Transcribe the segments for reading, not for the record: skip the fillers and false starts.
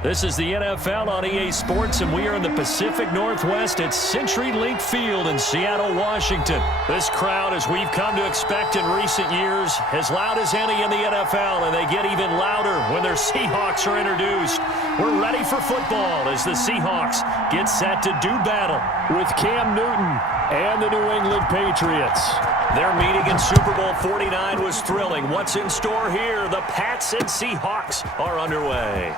This is the NFL on EA Sports, and we are in the Pacific Northwest at CenturyLink Field in Seattle, Washington. This crowd, as we've come to expect in recent years, as loud as any in the NFL, and they get even louder when their Seahawks are introduced. We're ready for football as the Seahawks get set to do battle with Cam Newton and the New England Patriots. Their meeting in Super Bowl 49 was thrilling. What's in store here? The Pats and Seahawks are underway.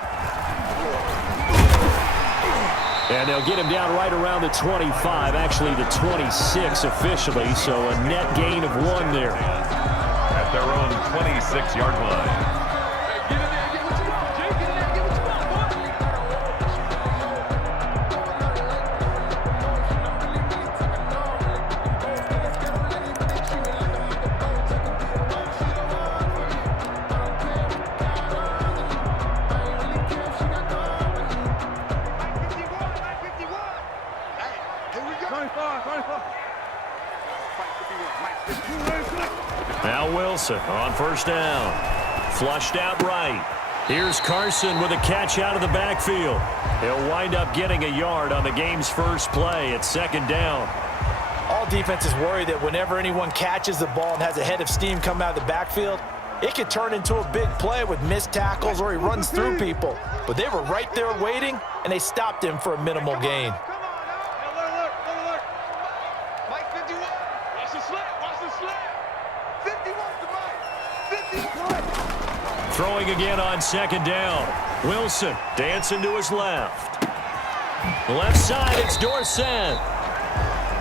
And they'll get him down right around the 25, actually the 26 officially, so a net gain of 1 there. At their own 26-yard line. Now Wilson on first down. Flushed out right. Here's Carson with a catch out of the backfield. He'll wind up getting a yard on the game's first play at second down. All defenses worry that whenever anyone catches the ball and has a head of steam come out of the backfield, it could turn into a big play with missed tackles or he runs through people. But they were right there waiting, and they stopped him for a minimal gain. Throwing again on second down. Wilson dancing to his left. Left side, it's Dorsett.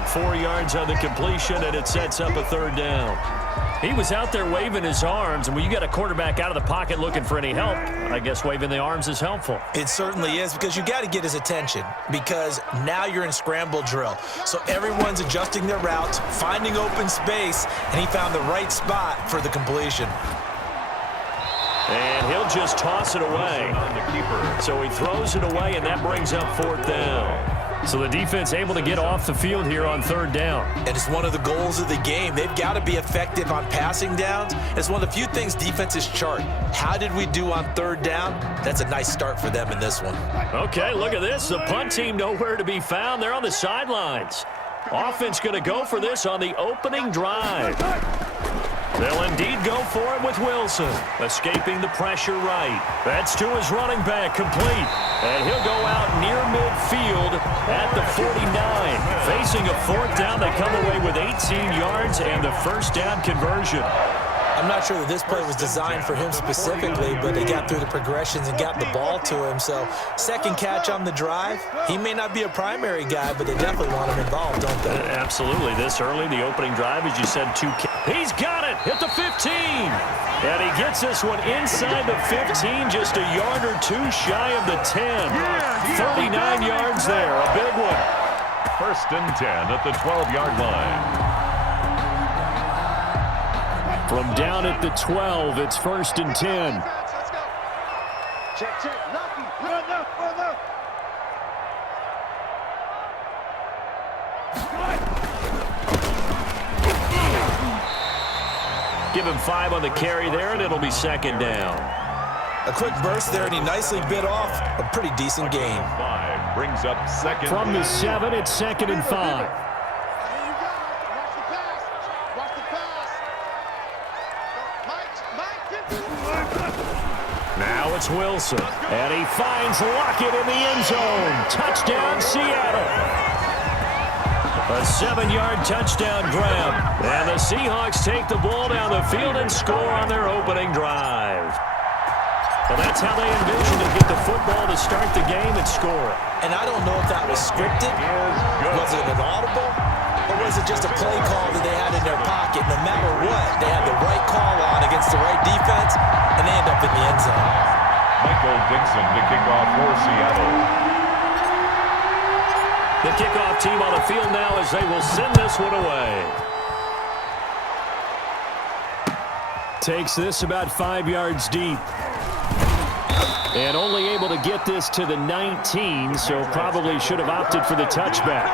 4 yards on the completion, and it sets up a third down. He was out there waving his arms, and when you got a quarterback out of the pocket looking for any help, I guess waving the arms is helpful. It certainly is, because you got to get his attention, because now you're in scramble drill. So everyone's adjusting their routes, finding open space, and he found the right spot for the completion. And he'll just toss it away. So he throws it away, and that brings up fourth down. So the defense able to get off the field here on third down. And it's one of the goals of the game. They've got to be effective on passing downs. It's one of the few things defenses chart. How did we do on third down? That's a nice start for them in this one. Okay, look at this. The punt team nowhere to be found. They're on the sidelines. Offense going to go for this on the opening drive. They'll indeed go for it with Wilson, escaping the pressure right. That's to his running back, complete. And he'll go out near midfield at the 49. Facing a fourth down, they come away with 18 yards and the first down conversion. I'm not sure that this play was designed for him specifically, but they got through the progressions and got the ball to him. So second catch on the drive. He may not be a primary guy, but they definitely want him involved, don't they? Absolutely. This early, the opening drive, as you said, he's got it at the 15. And he gets this one inside the 15, just a yard or two shy of the 10. 39 yards there, a big one. First and 10 at the 12-yard line. From down at the 12, it's first and 10. Check. Lucky. Run up. Give him 5 on the carry there, and it'll be second down. A quick burst there, and he nicely bit off a pretty decent gain. 5 brings up second. From the 7, it's second and 5. Now it's Wilson, and he finds Lockett in the end zone. Touchdown, Seattle. A 7-yard touchdown grab. And the Seahawks take the ball down the field and score on their opening drive. Well, that's how they envisioned to get the football to start the game and score. And I don't know if that was scripted. Was it an audible? Or was it just a play call that they had in their pocket? No matter what, they had the right call on against the right defense, and they end up in the end zone. Michael Dixon to kick off for Seattle. The kickoff team on the field now as they will send this one away. Takes this about 5 yards deep. And only able to get this to the 19, so probably should have opted for the touchback.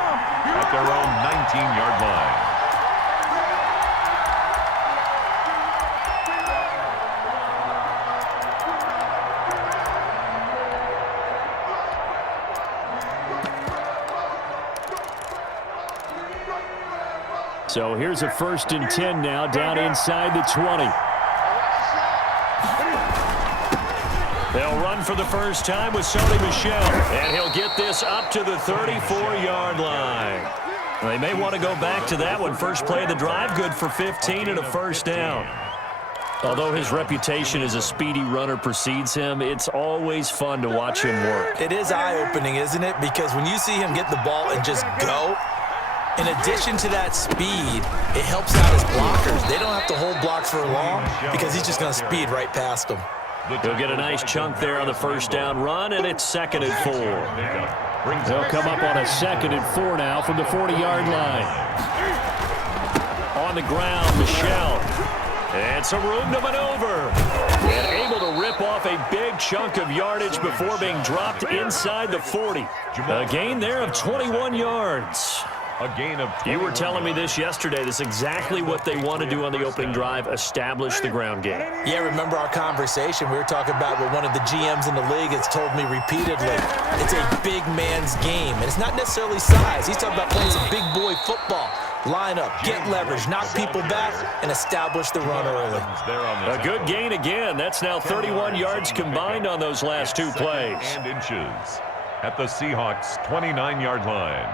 At their own 19-yard line. So here's a 1st and 10 now down inside the 20. They'll run for the first time with Sony Michel, and he'll get this up to the 34-yard line. They may want to go back to that one. First play of the drive, good for 15 and a first down. Although his reputation as a speedy runner precedes him, it's always fun to watch him work. It is eye-opening, isn't it? Because when you see him get the ball and just go, in addition to that speed, it helps out his blockers. They don't have to hold blocks for long because he's just going to speed right past them. He'll get a nice chunk there on the first down run, and it's 2nd and 4. They'll come up on a 2nd and 4 now from the 40-yard line. On the ground, Michel. And some room to maneuver. And able to rip off a big chunk of yardage before being dropped inside the 40. A gain there of 21 yards. A gain of 21. You were telling me this yesterday. This is exactly what they want to do on the opening drive, establish the ground game. Yeah, remember our conversation? We were talking about what one of the GMs in the league has told me repeatedly. It's a big man's game, and it's not necessarily size. He's talking about playing some big boy football. Line up, get leverage, knock people back, and establish the run early. A good gain again. That's now 31 yards combined on those last 2 plays. And inches at the Seahawks' 29-yard line.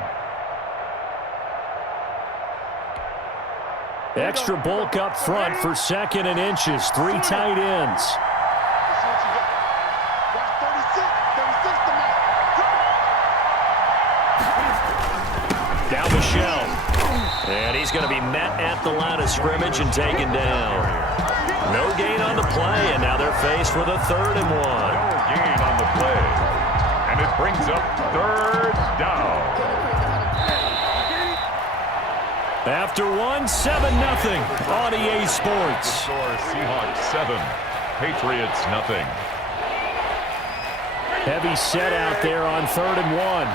Extra bulk up front for 2nd and inches. 3 tight ends. Down Michel. And he's going to be met at the line of scrimmage and taken down. No gain on the play, and now they're faced with a 3rd and 1. No gain on the play. And it brings up 3rd down. After 1, 7-0 on EA Sports. Score Seahawks 7, Patriots 0. Heavy set out there on 3rd and 1.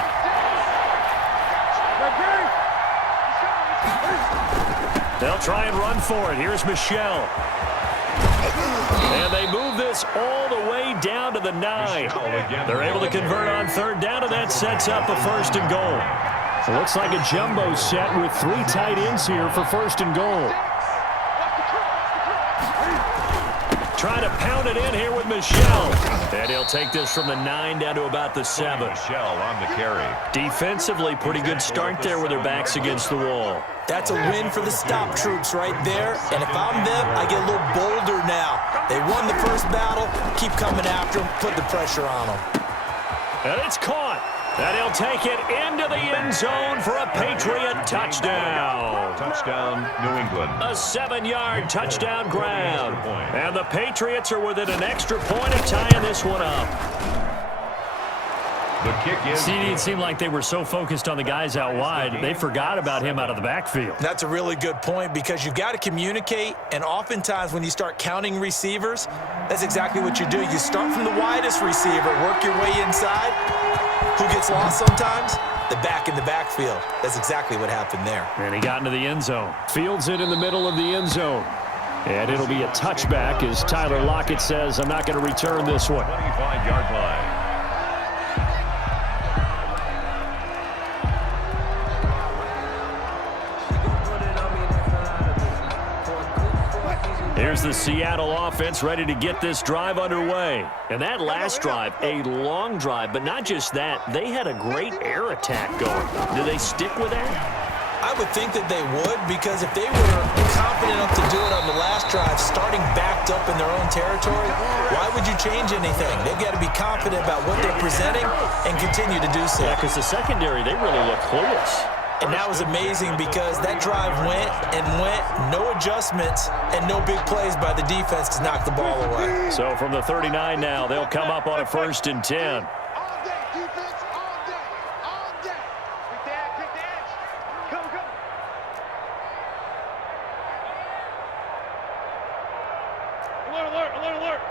They'll try and run for it. Here's Michel. And they move this all the way down to the 9. They're able to convert on 3rd down, and that sets up a 1st and goal. It looks like a jumbo set with 3 tight ends here for 1st and goal. Trying to pound it in here with Michel. And he'll take this from the 9 down to about the 7. Michel on the carry. Defensively, pretty good start there with their backs against the wall. That's a win for the stop troops right there. And if I'm them, I get a little bolder now. They won the first battle. Keep coming after them. Put the pressure on them. And it's caught. And he'll take it into the end zone for a Patriot touchdown. Touchdown, New England. A 7-yard touchdown grab. And the Patriots are within an extra point of tying this one up. The kick is... See, it seemed like they were so focused on the guys out wide, they forgot about him out of the backfield. That's a really good point because you've got to communicate, and oftentimes when you start counting receivers, that's exactly what you do. You start from the widest receiver, work your way inside. Who gets lost sometimes? The back in the backfield. That's exactly what happened there. And he got into the end zone. Fields it in the middle of the end zone. And it'll be a touchback as Tyler Lockett says, I'm not going to return this one. 25-yard line. Here's the Seattle offense ready to get this drive underway. And that last drive, a long drive, but not just that. They had a great air attack going. Do they stick with that? I would think that they would because if they were confident enough to do it on the last drive, starting backed up in their own territory, why would you change anything? They've got to be confident about what they're presenting and continue to do so. Yeah, because the secondary, they really look clueless. And that was amazing because that drive went and went, no adjustments, and no big plays by the defense to knock the ball away. So from the 39 now, they'll come up on a 1st and 10. All day, defense, all day, all day. Kick the edge. Come. Alert.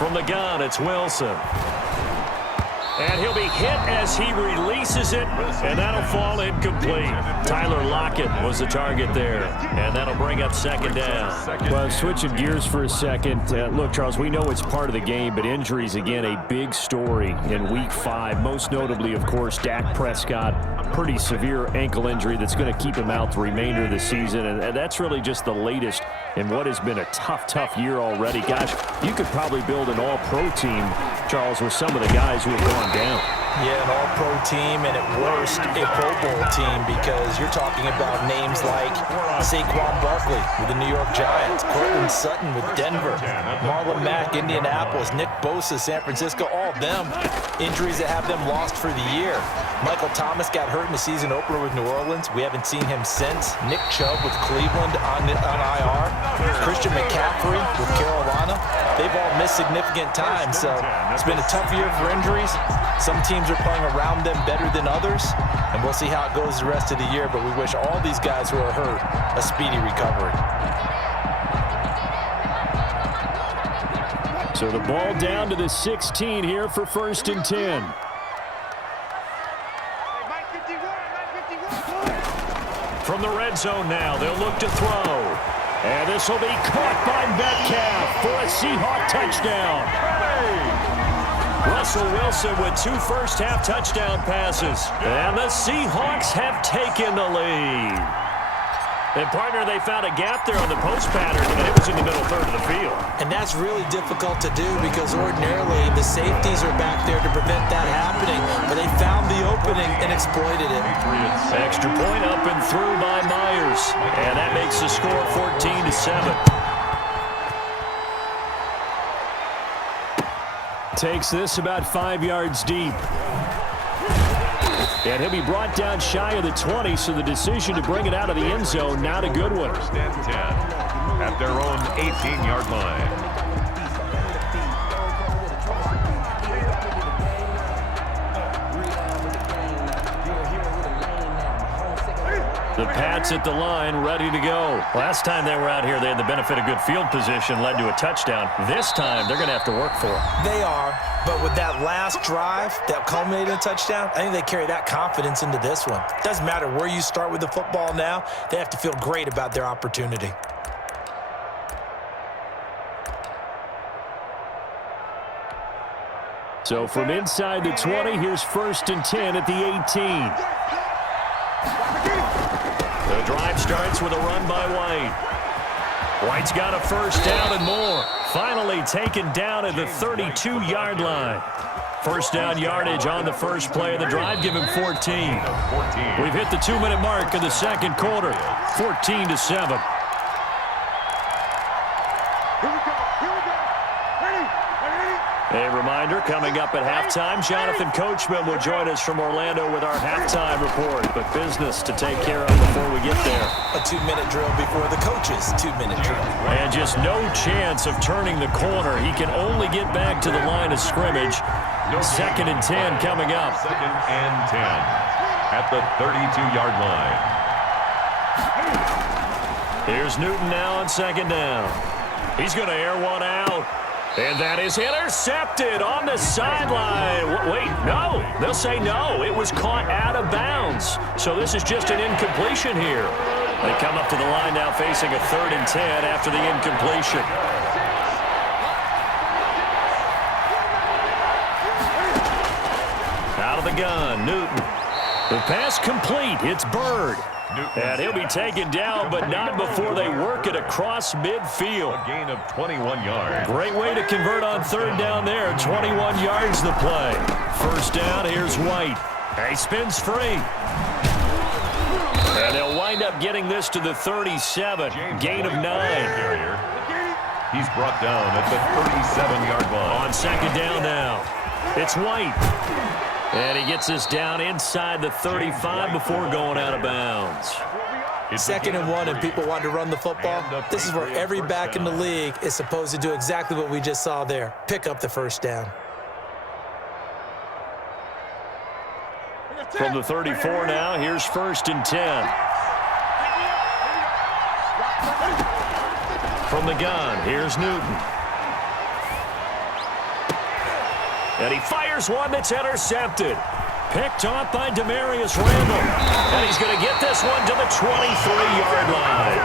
From the gun, it's Wilson. And he'll be hit as he releases it, and that'll fall incomplete. Tyler Lockett was the target there, and that'll bring up second down. Well, switching gears for a second. Look, Charles, we know it's part of the game, but injuries, again, a big story in Week 5. Most notably, of course, Dak Prescott, pretty severe ankle injury that's going to keep him out the remainder of the season, and that's really just the latest in what has been a tough year already. Gosh, you could probably build an all-pro team, Charles, with some of the guys who have gone down. Yeah, an all-pro team, and at worst, a Pro Bowl team, because you're talking about names like Saquon Barkley with the New York Giants, Cortland Sutton with Denver, Marlon Mack, Indianapolis, Nick Bosa, San Francisco, all of them injuries that have them lost for the year. Michael Thomas got hurt in the season opener with New Orleans. We haven't seen him since. Nick Chubb with Cleveland on IR. Christian McCaffrey with Carolina. They've all missed significant time, so it's been a tough year for injuries. Some teams are playing around them better than others, and we'll see how it goes the rest of the year, but we wish all these guys who are hurt a speedy recovery. So the ball down to the 16 here for 1st and 10. From the red zone now, they'll look to throw. And this will be caught by Metcalf for a Seahawk touchdown. Russell Wilson with 2 first-half touchdown passes. And the Seahawks have taken the lead. And, partner, they found a gap there on the post pattern, and it was in the middle third of the field. And that's really difficult to do because ordinarily the safeties are back there to prevent that happening, but they found the opening and exploited it. Extra point up and through by Myers. And that makes the score 14-7. Takes this about 5 yards deep. And he'll be brought down shy of the 20, so the decision to bring it out of the end zone, not a good one. 1st and 10 at their own 18-yard line. The Pats at the line, ready to go. Last time they were out here, they had the benefit of good field position, led to a touchdown. This time, they're going to have to work for it. They are, but with that last drive that culminated in a touchdown, I think they carry that confidence into this one. Doesn't matter where you start with the football now, they have to feel great about their opportunity. So from inside the 20, here's 1st and 10 at the 18. The drive starts with a run by White. White's got a first down and more. Finally taken down at the 32-yard line. First down yardage on the first play of the drive. Give him 14. We've hit the 2-minute mark of the second quarter. 14-7. A reminder, coming up at halftime, Jonathan Coachman will join us from Orlando with our halftime report. But business to take care of before we get there. A 2-minute drill before the coach's 2-minute drill. And just no chance of turning the corner. He can only get back to the line of scrimmage. 2nd and 10 coming up. 2nd and 10 at the 32-yard line. Here's Newton now on 2nd down. He's going to air one out. And that is intercepted on the sideline. Wait, no. They'll say no. It was caught out of bounds. So this is just an incompletion here. They come up to the line now facing a 3rd and 10 after the incompletion. Out of the gun, Newton. The pass complete. It's Bird. And he'll be taken down, but not before they work it across midfield. A gain of 21 yards. Great way to convert on 3rd down there. 21 yards the play. First down, here's White. He spins free. And they'll wind up getting this to the 37. Gain of 9. He's brought down at the 37-yard line. On 2nd down now. It's White. And he gets us down inside the 35 before going out of bounds. 2nd and 1 and people want to run the football. This is where every back in the league is supposed to do exactly what we just saw there. Pick up the first down. From the 34 now, here's 1st and 10. From the gun, here's Newton. And he fires one that's intercepted. Picked off by Demarius Randall. And he's going to get this one to the 23-yard line.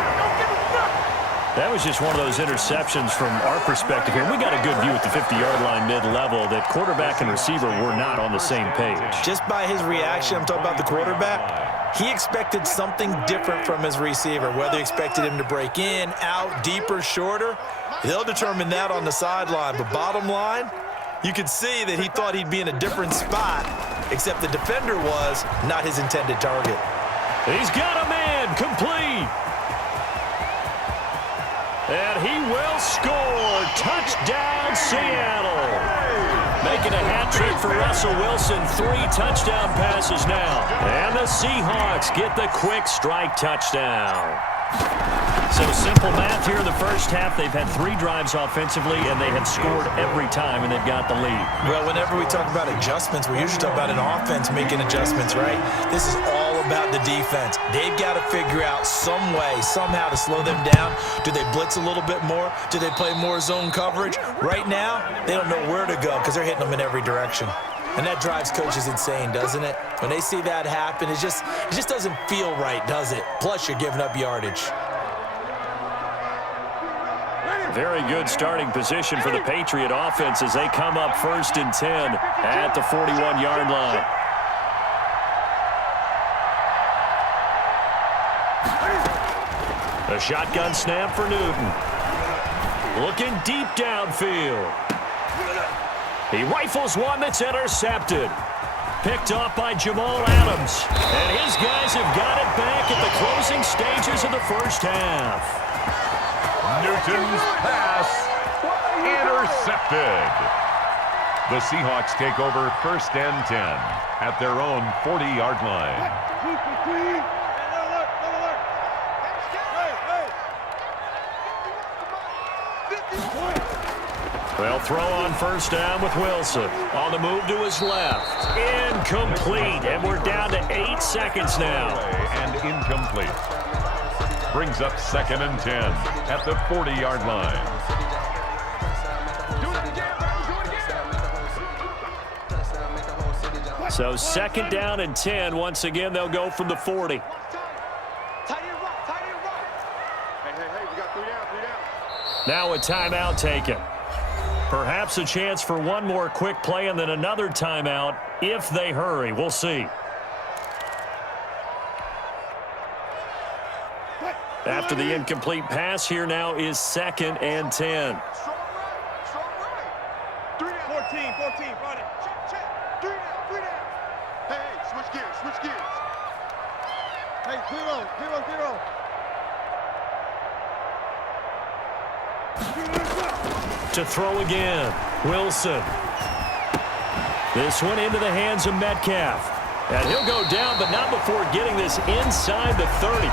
That was just one of those interceptions from our perspective here. We got a good view at the 50-yard line mid-level that quarterback and receiver were not on the same page. Just by his reaction, I'm talking about the quarterback, he expected something different from his receiver. Whether he expected him to break in, out, deeper, shorter, they'll determine that on the sideline. But bottom line, you could see that he thought he'd be in a different spot, except the defender was not his intended target. He's got a man, complete. And he will score. Touchdown, Seattle. Making a hat trick for Russell Wilson. 3 touchdown passes now. And the Seahawks get the quick strike touchdown. So simple math here in the first half. They've had 3 drives offensively, and they have scored every time, and they've got the lead. Well, whenever we talk about adjustments, we usually talk about an offense making adjustments, right? This is all about the defense. They've got to figure out some way, somehow to slow them down. Do they blitz a little bit more? Do they play more zone coverage? Right now, they don't know where to go because they're hitting them in every direction. And that drives coaches insane, doesn't it? When they see that happen, it just doesn't feel right, does it? Plus, you're giving up yardage. Very good starting position for the Patriot offense as they come up 1st and 10 at the 41-yard line. A shotgun snap for Newton. Looking deep downfield. He rifles one that's intercepted. Picked off by Jamal Adams. And his guys have got it back at the closing stages of the first half. Newton's pass intercepted. The Seahawks take over 1st and 10 at their own 40-yard line. Well, throw on 1st down with Wilson. On the move to his left. Incomplete. And we're down to 8 seconds now. And incomplete. Brings up 2nd and 10 at the 40-yard line. So 2nd down and 10. Once again, they'll go from the 40. Now a timeout taken. Perhaps a chance for one more quick play and then another timeout if they hurry. We'll see. After the incomplete pass, here now is 2nd and 10. Strong right. 3 down. 14, run it. Check. 3 down. Hey, switch gears. Hey, clear on. To throw again, Wilson. This one into the hands of Metcalf. And he'll go down, but not before getting this inside the 30.